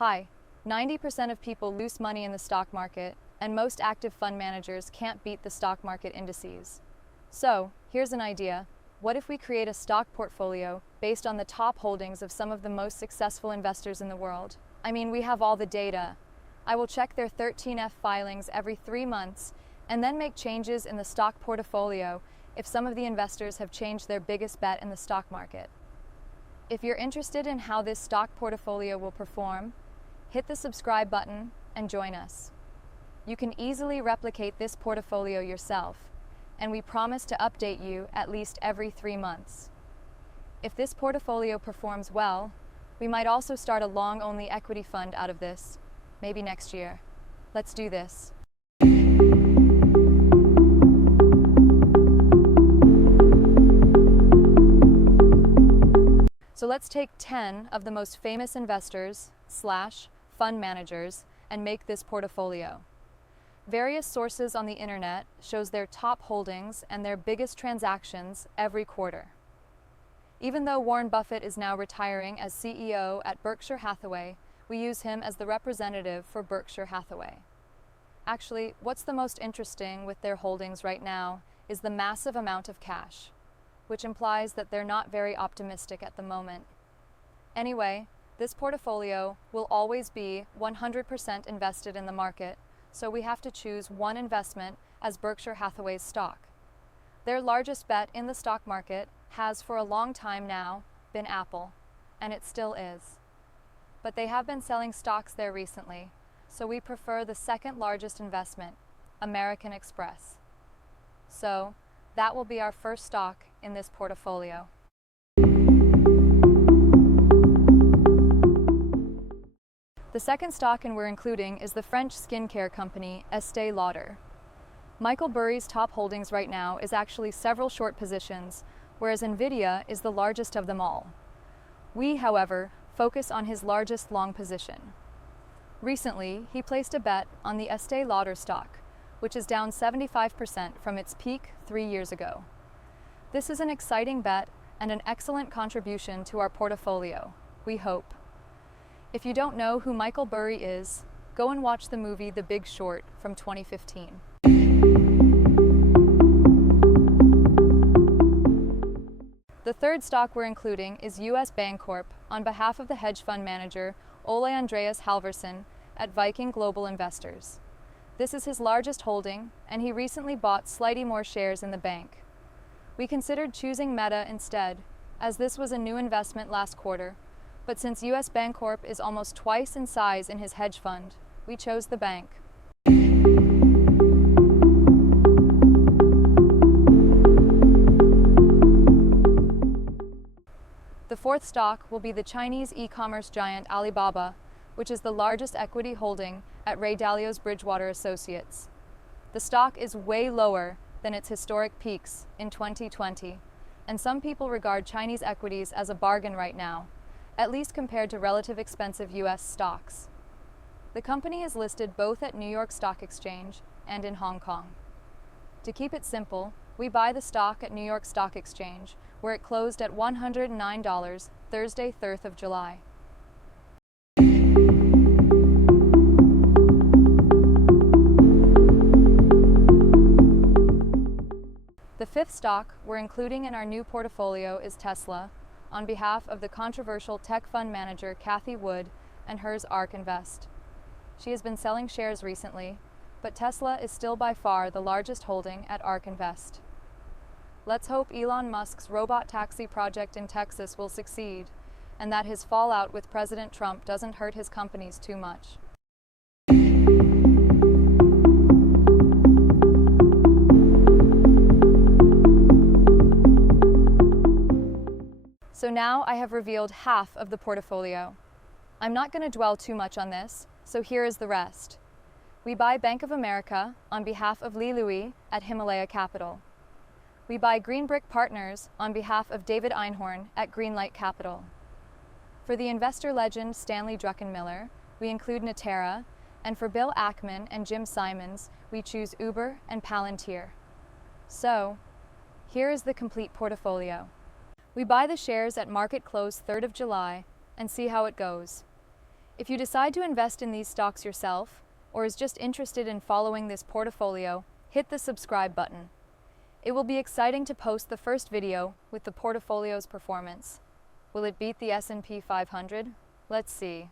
Hi, 90% of people lose money in the stock market, and most active fund managers can't beat the stock market indices. So, here's an idea. What if we create a stock portfolio based on the top holdings of some of the most successful investors in the world? I mean, we have all the data. I will check their 13F filings every 3 months and then make changes in the stock portfolio if some of the investors have changed their biggest bet in the stock market. If you're interested in how this stock portfolio will perform, hit the subscribe button and join us. You can easily replicate this portfolio yourself, and we promise to update you at least every 3 months. If this portfolio performs well, we might also start a long-only equity fund out of this, maybe next year. Let's do this. So let's take 10 of the most famous investors / fund managers and make this portfolio. Various sources on the internet shows their top holdings and their biggest transactions every quarter. Even though Warren Buffett is now retiring as CEO at Berkshire Hathaway, we use him as the representative for Berkshire Hathaway. Actually, what's the most interesting with their holdings right now is the massive amount of cash, which implies that they're not very optimistic at the moment. Anyway, this portfolio will always be 100% invested in the market, so we have to choose one investment as Berkshire Hathaway's stock. Their largest bet in the stock market has for a long time now been Apple, and it still is. But they have been selling stocks there recently, so we prefer the second largest investment, American Express. So, that will be our first stock in this portfolio. The second stock we're including is the French skincare company Estée Lauder. Michael Burry's top holdings right now is actually several short positions, whereas Nvidia is the largest of them all. We, however, focus on his largest long position. Recently, he placed a bet on the Estée Lauder stock, which is down 75% from its peak 3 years ago. This is an exciting bet and an excellent contribution to our portfolio, we hope. If you don't know who Michael Burry is, go and watch the movie The Big Short from 2015. The third stock we're including is US Bancorp on behalf of the hedge fund manager Ole Andreas Halvorsen at Viking Global Investors. This is his largest holding, and he recently bought slightly more shares in the bank. We considered choosing Meta instead, as this was a new investment last quarter, but since US Bancorp is almost twice in size in his hedge fund, we chose the bank. The fourth stock will be the Chinese e-commerce giant Alibaba, which is the largest equity holding at Ray Dalio's Bridgewater Associates. The stock is way lower than its historic peaks in 2020, and some people regard Chinese equities as a bargain right now, at least compared to relative expensive US stocks. The company is listed both at New York Stock Exchange and in Hong Kong. To keep it simple, we buy the stock at New York Stock Exchange, where it closed at $109 Thursday, 3rd of July. The fifth stock we're including in our new portfolio is Tesla, on behalf of the controversial tech fund manager Cathie Wood and hers ARK Invest. She has been selling shares recently, but Tesla is still by far the largest holding at ARK Invest. Let's hope Elon Musk's robot taxi project in Texas will succeed, and that his fallout with President Trump doesn't hurt his companies too much. So now I have revealed half of the portfolio. I'm not going to dwell too much on this, so here is the rest. We buy Bank of America on behalf of Li Lui at Himalaya Capital. We buy Green Brick Partners on behalf of David Einhorn at Greenlight Capital. For the investor legend Stanley Druckenmiller, we include Natera, and for Bill Ackman and Jim Simons, we choose Uber and Palantir. So, here is the complete portfolio. We buy the shares at market close 3rd of July and see how it goes. If you decide to invest in these stocks yourself, or is just interested in following this portfolio, hit the subscribe button. It will be exciting to post the first video with the portfolio's performance. Will it beat the S&P 500? Let's see.